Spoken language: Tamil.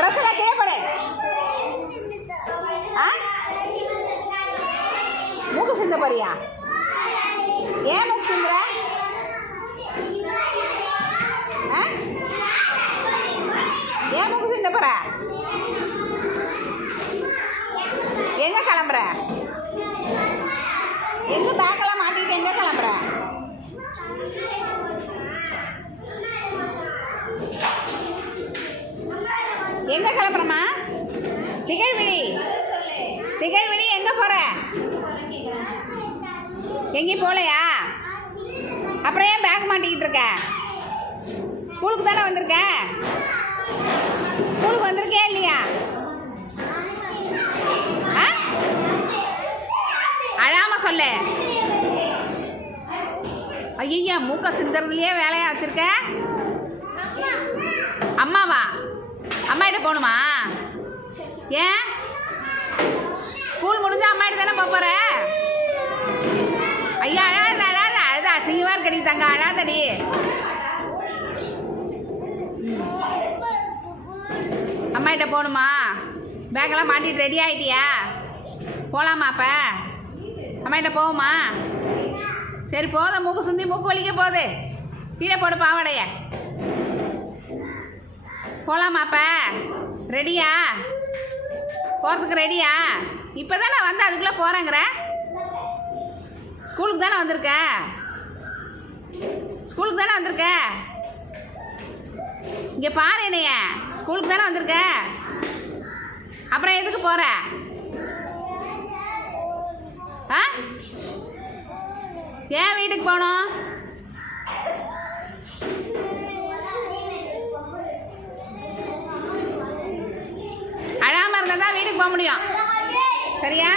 ட்ரெஸ் எல்லாம் கீழே போடு ஆ மூக்கு சிந்த போறியா ஏன் மூக்கு சிந்துற ஆ ஏன் மூக்கு சிந்த போற எங்க கிளம்புற எங்க பேக்கெல்லாம் மாட்டிட்டு எங்க கிளம்புற எங்க கிளம்புறமா? திகழ்விழி. திகழ்விழி எங்க போற? எங்கேயும் போகலையா அப்புறம் ஏன் பேக் மாட்டிக்கிட்டு இருக்க? ஸ்கூலுக்கு தானே வந்திருக்க? ஸ்கூலுக்கு வந்திருக்கே இல்லையா? ஆ? அழாம சொல்லு. ஐயா மூக்க சிந்தறதுலயே வேலையா வச்சிருக்க? அம்மாவா? அம்மாயிட்ட போகணுமா? ஏன்? ஸ்கூல் முடிஞ்சு அம்மாயிட்ட தானே போகிற போற? ஐயா அழாத அழாத அழுத அசிங்கமா இருக்கடி தங்க அழாதடி. அம்மாயிட்ட போகணுமா? பேக்கெல்லாம் மாட்டிட்டு ரெடி ஆகிட்டியா போகலாமா அப்போ? அம்மாயிட்ட போவோமா? சரி போதும். மூக்கு சுந்தி மூக்கு வலிக்க போகுது. கீழே போடு பாவாடைய. போகலாமா அப்போ ரெடியா போகிறதுக்கு ரெடியா இப்போ தானே வந்து அதுக்குள்ளே போகிறேங்கிற ஸ்கூலுக்கு தானே வந்திருக்க? ஸ்கூலுக்கு தானே வந்திருக்க? இங்கே பாரு என்னைய. ஸ்கூலுக்கு தானே வந்திருக்க? அப்புறம் எதுக்கு போகிற ஆ? ஏன் வீட்டுக்கு போகணும்? வீட்டுக்கு போக முடியும். சரியா?